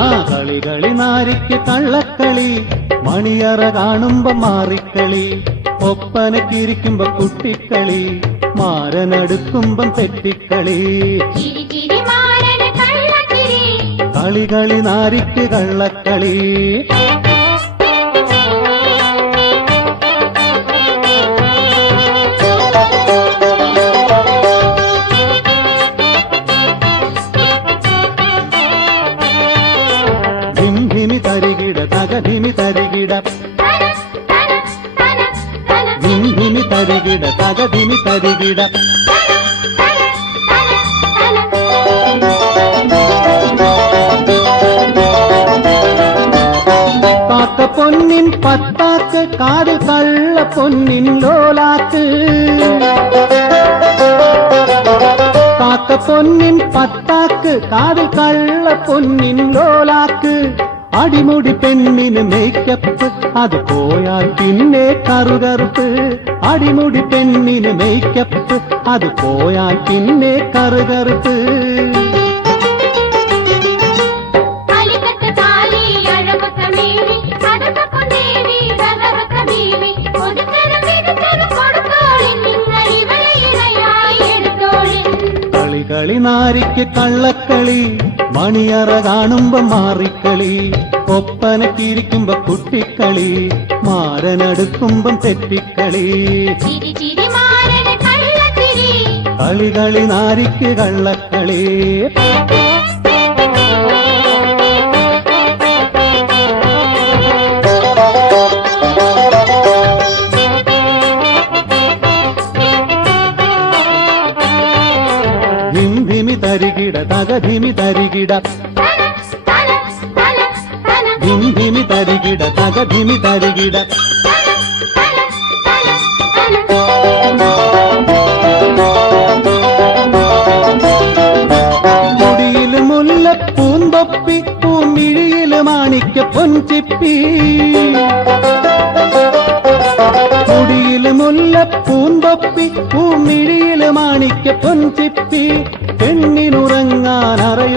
കളികളി കളി നാരിക്ക് കള്ളക്കളി മണിയറ കാണുമ്പോ മാറിക്കളി ഒപ്പനക്കിരിക്കുമ്പോ കുട്ടിക്കളി മാരനടുക്കുമ്പം തെട്ടിക്കളി കളി കളി നാരിക്ക് കള്ളക്കളി கதினி தருகிட விண்ணினி தருகிட தகதினி தருகிட பார்த்த பொன்னின் பத்தாக்கு காது கள்ள பொன்னின் லோலாக்கு பொன்னின் பத்தாக்கு காதல் கள்ள பொன்னின் லோலாக்கு അടിമുടി പെണ്ണിന് മേക്കപ്പ് അത് പോയാൽ പിന്നെ കറുകറുപ്പ് അടിമുടി പെണ്ണിന് മേക്കപ്പ് അത് പോയാൽ പിന്നെ കറുകറുപ്പ് കളി നാരിക്ക് കള്ളക്കളി മണിയറ കാണുമ്പോ മാറിക്കളി ഒപ്പനക്കിരിക്കുമ്പോ കുട്ടിക്കളി മാരനടുക്കുമ്പം തെറ്റിക്കളി കളി കളി നാരിക്ക് കള്ളക്കളി தருகிட தகதிமி தருகிட திமி தருகிட தகதிமி தருகிட குடியில் முல்ல பூந்தொப்பி பூமிழியில் மாணிக்க பொன் சி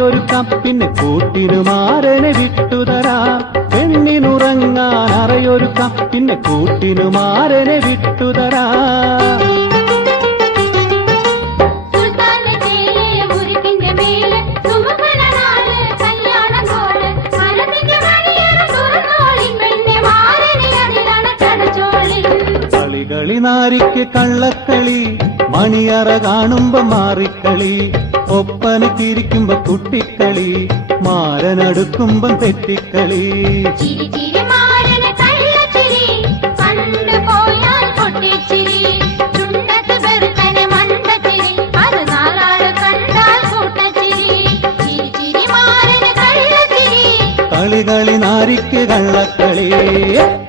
ഒരു കപ്പിന് കൂട്ടിനു മാറന് വിട്ടുതരാ പെണ്ണിനുറങ്ങാൻ അറയൊരു കപ്പിന് കൂട്ടിനു മാറന് വിട്ടുതരാ കളി നാരിക്ക് കള്ളക്കളി മണിയറ കാണുമ്പോ മാറിക്കളി ഒപ്പന തിരിക്കുമ്പോ കുട്ടിക്കളി മാരനടുക്കുമ്പം തെറ്റിക്കളി കളി കളി നാരിക്ക് കള്ളക്കളിയേ